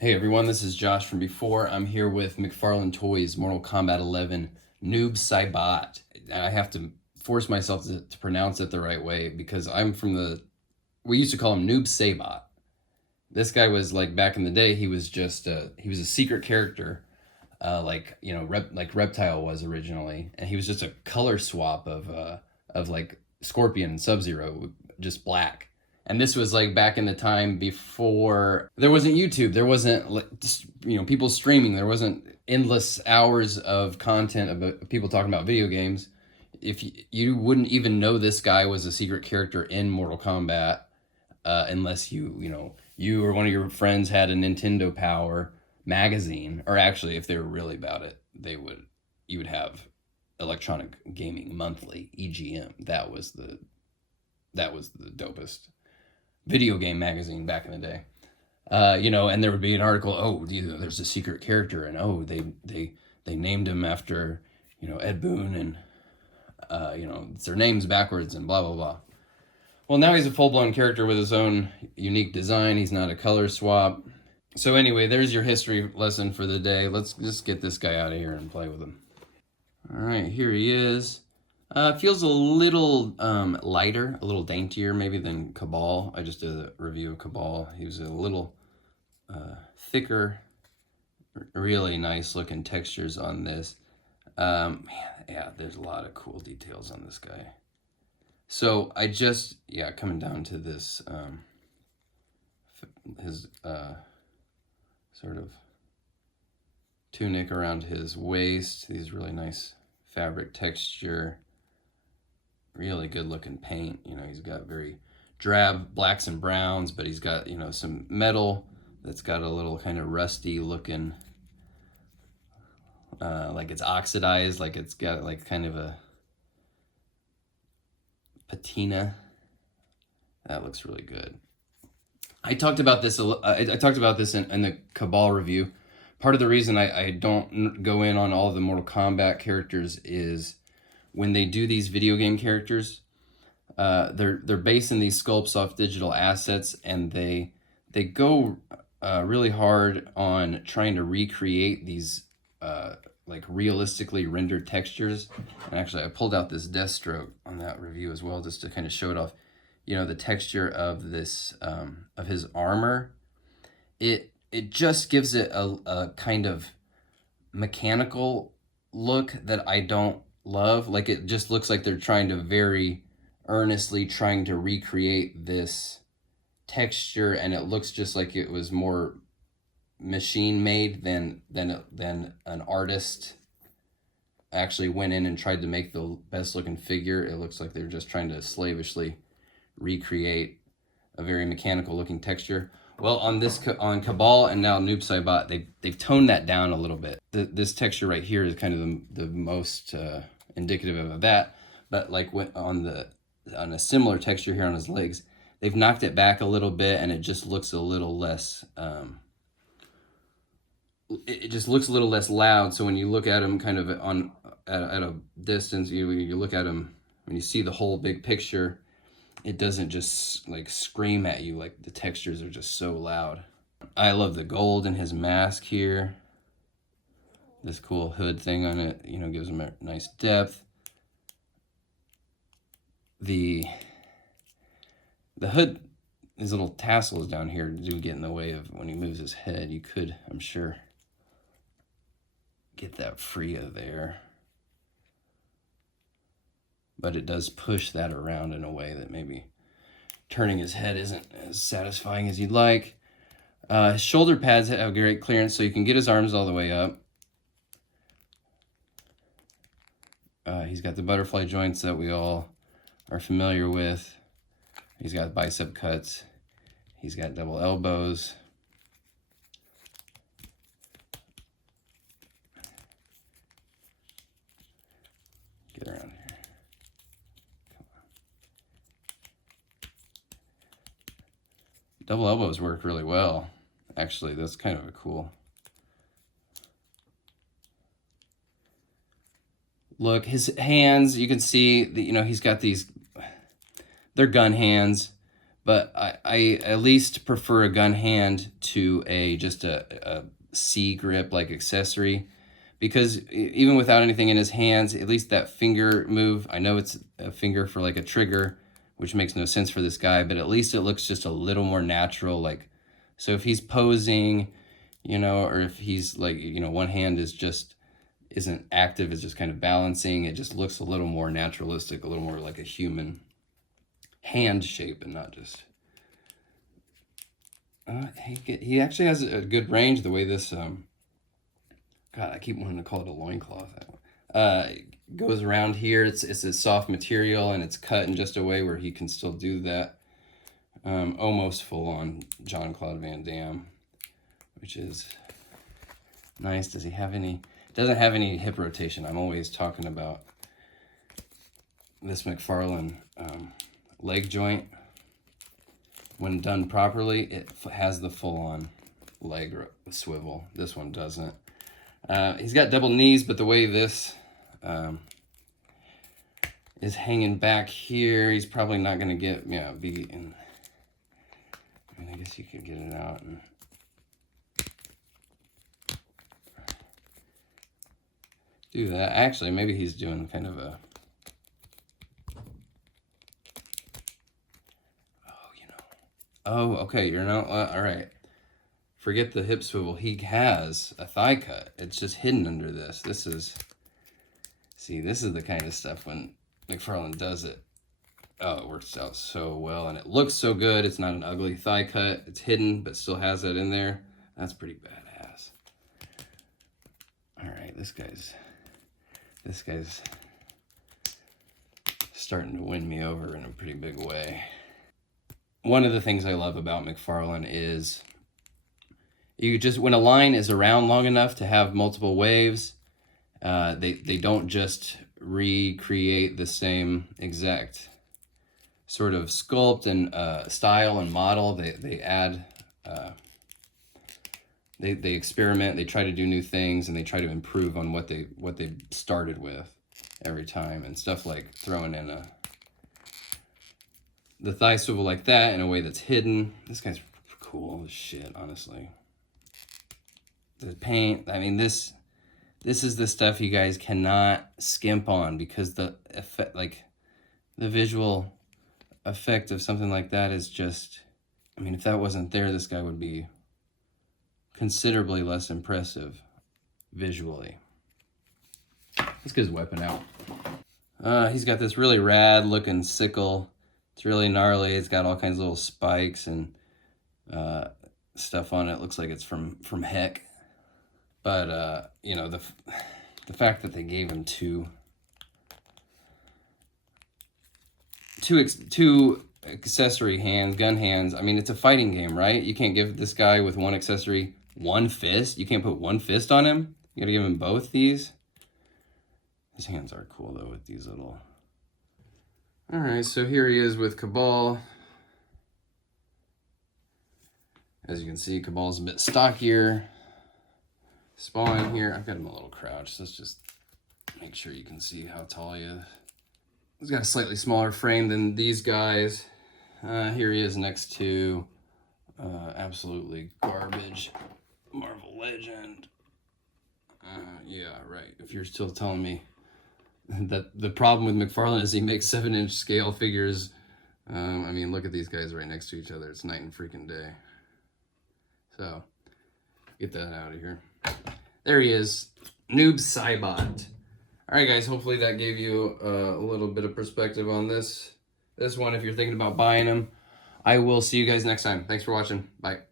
Hey everyone, this is Josh from before. I'm here with McFarlane Toys Mortal Kombat 11 Noob Saibot. And I have to force myself to pronounce it the right way because I'm from we used to call him Noob Saibot. This guy was like back in the day, he was just, he was a secret character, like Reptile was originally. And he was just a color swap of like Scorpion and Sub-Zero, just black. And this was like back in the time before there wasn't YouTube, there wasn't people streaming, there wasn't endless hours of content about people talking about video games. If you wouldn't even know this guy was a secret character in Mortal Kombat, unless you or one of your friends had a Nintendo Power magazine, or actually, if they were really about it, you would have Electronic Gaming Monthly (EGM). That was the dopest video game magazine back in the day. And there would be an article. Oh, there's a secret character, and oh, they named him after Ed Boon, and it's their names backwards, and blah blah blah. Well, now he's a full blown character with his own unique design. He's not a color swap. So anyway, there's your history lesson for the day. Let's just get this guy out of here and play with him. All right, here he is. Feels a little lighter, a little daintier maybe than Cabal. I just did a review of Cabal. He was a little thicker, really nice looking textures on this. Man, yeah, there's a lot of cool details on this guy. So I just, coming down to this, his sort of tunic around his waist, these really nice fabric texture. Really good looking paint. He's got very drab blacks and browns, but he's got, some metal that's got a little kind of rusty looking, like it's oxidized, like it's got like kind of a patina. That looks really good. I talked about this in the Cabal review. Part of the reason I don't go in on all the Mortal Kombat characters is when they do these video game characters, they're basing these sculpts off digital assets, and they go really hard on trying to recreate these like realistically rendered textures. And actually, I pulled out this Deathstroke on that review as well, just to kind of show it off. The texture of this of his armor, it just gives it a kind of mechanical look that I don't love. Like, it just looks like they're trying to very earnestly trying to recreate this texture, and it looks just like it was more machine made than an artist actually went in and tried to make the best looking figure. It looks like they're just trying to slavishly recreate a very mechanical looking texture. Well, on Cabal and now Noob Saibot, they've toned that down a little bit. This texture right here is kind of the most indicative of that. But like on a similar texture here on his legs, they've knocked it back a little bit, and it just looks a little less. It just looks a little less loud. So when you look at him kind of at a distance, you look at him when you see the whole big picture, it doesn't just like scream at you. Like, the textures are just so loud. I love the gold in his mask here. This cool hood thing on it, gives him a nice depth. The hood, his little tassels down here do get in the way of when he moves his head. You could, I'm sure, get that free of there. But it does push that around in a way that maybe turning his head isn't as satisfying as you'd like. His shoulder pads have great clearance, so you can get his arms all the way up. He's got the butterfly joints that we all are familiar with. He's got bicep cuts. He's got double elbows. Get around here. Double elbows work really well. Actually, that's kind of a cool look. His hands, you can see that, he's got these, they're gun hands, But I at least prefer a gun hand to just a C grip like accessory, because even without anything in his hands, at least that finger move, I know it's a finger for like a trigger, which makes no sense for this guy, but at least it looks just a little more natural. Like, so if he's posing, you know, or if he's like, you know, one hand is just isn't active, is just kind of balancing, it just looks a little more naturalistic, a little more like a human hand shape, and not just he actually has a good range the way this God, I keep wanting to call it a loincloth. Goes around here. It's a soft material, and it's cut in just a way where he can still do that. Almost full on Jean-Claude Van Damme, which is nice. Does he have any? Doesn't have any hip rotation. I'm always talking about this McFarlane leg joint. When done properly, it has the full-on leg swivel. This one doesn't. He's got double knees, but the way this is hanging back here, he's probably not going to get, be in. I mean, I guess you could get it out and do that. Actually, maybe he's doing kind of a, oh, okay, you're not, all right. Forget the hip swivel. He has a thigh cut. It's just hidden under this. This is, see, this is the kind of stuff when McFarlane does it. Oh, it works out so well, and it looks so good. It's not an ugly thigh cut. It's hidden, but still has that in there. That's pretty badass. All right, this guy's starting to win me over in a pretty big way. One of the things I love about McFarlane is you just, when a line is around long enough to have multiple waves, they don't just recreate the same exact sort of sculpt and style and model. They add, they experiment, they try to do new things, and they try to improve on what they started with every time. And stuff like throwing in the thigh swivel like that in a way that's hidden. This guy's cool as shit, honestly. The paint, I mean, this is the stuff you guys cannot skimp on, because the effect, like the visual effect of something like that is just, I mean, if that wasn't there, this guy would be considerably less impressive visually. Let's get his weapon out. He's got this really rad looking sickle. It's really gnarly. It's got all kinds of little spikes and stuff on it. Looks like it's from heck. But you know, the fact that they gave him two accessory hands, gun hands. I mean, it's a fighting game, right? You can't give this guy with one accessory one fist. You can't put one fist on him. You gotta give him both these. His hands are cool though with these little. All right, so here he is with Cabal. As you can see, Cabal's a bit stockier. Spawn here, I've got him a little crouched. So let's just make sure you can see how tall he is. He's got a slightly smaller frame than these guys. Here he is next to absolutely garbage Marvel Legend. Yeah, right. If you're still telling me that the problem with McFarlane is he makes 7-inch scale figures, I mean, look at these guys right next to each other. It's night and freaking day. So, get that out of here. There he is, Noob Saibot. All right, guys, hopefully that gave you a little bit of perspective on this one if you're thinking about buying them. I will see you guys next time. Thanks for watching. Bye.